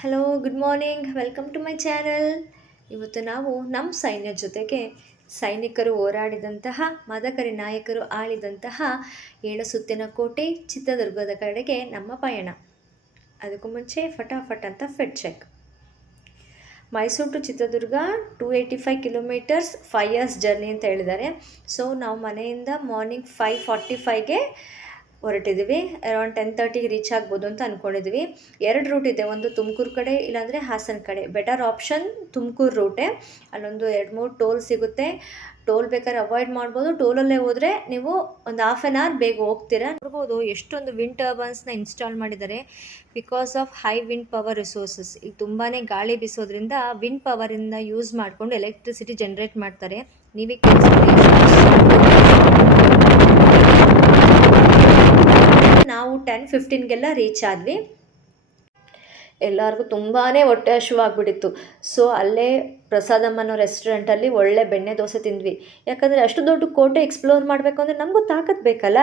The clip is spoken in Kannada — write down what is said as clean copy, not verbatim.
Hello good morning welcome to my channel. ಇವತ್ತು ನಾವು ನಮ್ಮ ಸೈನ್ಯ ಜೊತೆಗೆ ಸೈನಿಕರು ಹೋರಾಡಿದಂತಹ ಮದಕರಿ ನಾಯಕರು ಆಳಿದಂತಹ ಏಳು ಸುತ್ತಿನ ಕೋಟೆ ಚಿತ್ರದುರ್ಗದ ಕಡೆಗೆ ನಮ್ಮ ಪಯಣ. ಅದಕ್ಕೂ ಮುಂಚೆ ಫಟಾಫಟ್ ಅಂತ ಫೆಟ್ check. Mysuru to Chitradurga 285 kilometres 5 hours journey ಅಂತ ಹೇಳಿದ್ದಾರೆ. ಸೊ ನಾವು ಮನೆಯಿಂದ ಮಾರ್ನಿಂಗ್ 5:45ಗೆ ಹೊರಟಿದ್ದೀವಿ. ಅರೌಂಡ್ 10:30ಗೆ ರೀಚ್ ಆಗ್ಬೋದು ಅಂತ ಅಂದ್ಕೊಂಡಿದ್ವಿ. ಎರಡು ರೂಟ್ ಇದೆ, ಒಂದು ತುಮಕೂರು ಕಡೆ ಇಲ್ಲಾಂದರೆ ಹಾಸನ ಕಡೆ. ಬೆಟರ್ ಆಪ್ಷನ್ ತುಮಕೂರು ರೂಟೇ. ಅಲ್ಲೊಂದು 2-3 ಟೋಲ್ ಸಿಗುತ್ತೆ. ಟೋಲ್ ಬೇಕಾದ್ರೆ ಅವಾಯ್ಡ್ ಮಾಡ್ಬೋದು. ಟೋಲಲ್ಲೇ ಹೋದರೆ ನೀವು ಒಂದು ಹಾಫ್ ಆನ್ ಅವರ್ ಬೇಗ ಹೋಗ್ತೀರಾ. ನೋಡ್ಬೋದು ಎಷ್ಟೊಂದು ವಿಂಡ್ ಟರ್ಬೈನ್ಸ್ನ ಇನ್ಸ್ಟಾಲ್ ಮಾಡಿದ್ದಾರೆ. Because of high wind power resources. ಈಗ ತುಂಬಾ ಗಾಳಿ ಬೀಸೋದ್ರಿಂದ ವಿಂಡ್ ಪವರಿಂದ ಯೂಸ್ ಮಾಡಿಕೊಂಡು ಎಲೆಕ್ಟ್ರಿಸಿಟಿ ಜನ್ರೇಟ್ ಮಾಡ್ತಾರೆ. ನೀವೇ ನಾವು 10:15ಗೆಲ್ಲ ರೀಚ್ ಆದ್ವಿ. ಎಲ್ಲರಿಗೂ ತುಂಬಾ ಹೊಟ್ಟೆ ಹಸಿವಾಗ್ಬಿಟ್ಟಿತ್ತು. ಸೊ ಅಲ್ಲೇ ಪ್ರಸಾದಮ್ ಅನ್ನೋ ರೆಸ್ಟೋರೆಂಟಲ್ಲಿ ಒಳ್ಳೆ ಬೆಣ್ಣೆ ದೋಸೆ ತಿಂದ್ವಿ. ಯಾಕಂದರೆ ಅಷ್ಟು ದೊಡ್ಡ ಕೋಟೆ ಎಕ್ಸ್ಪ್ಲೋರ್ ಮಾಡಬೇಕು ಅಂದರೆ ನಮಗೂ ತಾಕತ್ತು ಬೇಕಲ್ಲ.